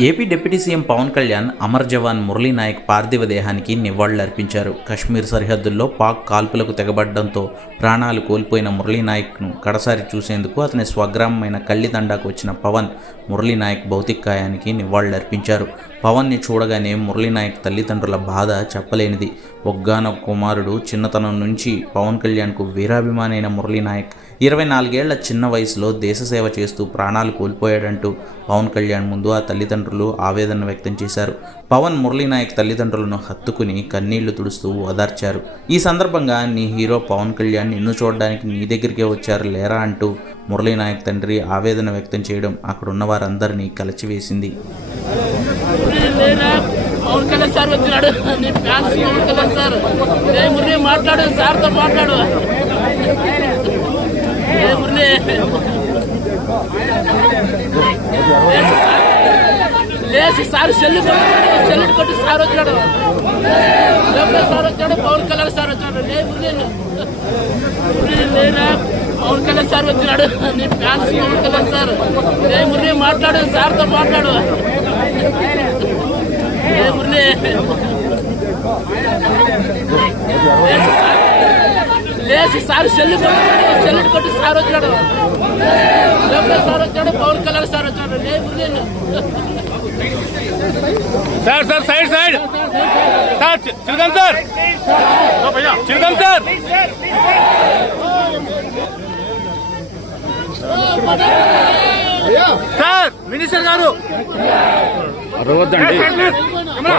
AP deputy CM Pawan Kalyan Amar జవాన్ మురళీ నాయక్ పార్థివ దేహానికి నివాళులర్పించారు. కశ్మీర్ సరిహద్దుల్లో పాక్ కాల్పులకు తెగబడడంతో ప్రాణాలు కోల్పోయిన మురళీ నాయక్ను కడసారి చూసేందుకు అతని స్వగ్రామమైన కళ్ళిదండాకు వచ్చిన పవన్ మురళీ నాయక్ భౌతిక నివాళులర్పించారు. పవన్ని చూడగానే మురళీ నాయక్ తల్లిదండ్రుల బాధ చెప్పలేనిది. ఒగ్గాన కుమారుడు చిన్నతనం నుంచి పవన్ కళ్యాణ్కు వీరాభిమానైన మురళీనాయక్ మురళీ నాయక్ ఇరవై నాలుగేళ్ళ చిన్న వయసులో దేశ సేవ చేస్తూ ప్రాణాలు కోల్పోయాడంటూ పవన్ కళ్యాణ్ ముందు ఆ తల్లిదండ్రులు ఆవేదన వ్యక్తం చేశారు. పవన్ మురళీనాయక్ తల్లిదండ్రులను హత్తుకుని కన్నీళ్ళు తుడుస్తూ ఓదార్చారు. ఈ సందర్భంగా నీ హీరో పవన్ కళ్యాణ్ నిన్ను చూడడానికి నీ దగ్గరికే వచ్చారు లేరా అంటూ మురళీనాయక్ తండ్రి ఆవేదన వ్యక్తం చేయడం అక్కడున్న వారందరినీ కలిచివేసింది. పవన్ కళ్యాణ్ సార్ వచ్చినాడు. నీ ఫ్యాన్స్ పవన్ కళ్యాణ్ సార్. మాట్లాడు సార్తో మాట్లాడు. ఏ లేచి సార్ సెల్లు సెల్లు కొట్టి సార్ వచ్చాడు. సార్ వచ్చాడు పవన్ కళ్యాణ్ సార్ వచ్చాడు. లే లేనా పవన్ కళ్యాణ్ సార్ వచ్చినాడు. నీ ఫ్యాన్స్ పవన్ కళ్యాణ్ సార్. ఏ మురళి మాట్లాడు సార్తో మాట్లాడు. ఏ మురళి. లేచి సార్ సెల్లు సెల్లు కొట్టి సార్ వచ్చాడు. సార్ వచ్చాడు పవన్ కళ్యాణ్ సార్ వచ్చాడు. Sir sir side side. Sir చి- చిలకం సార్. ఓ భయ్యా, చిలకం సార్. సార్ మినిస్టర్ గారు. అరవద్దండి. కెమెరా.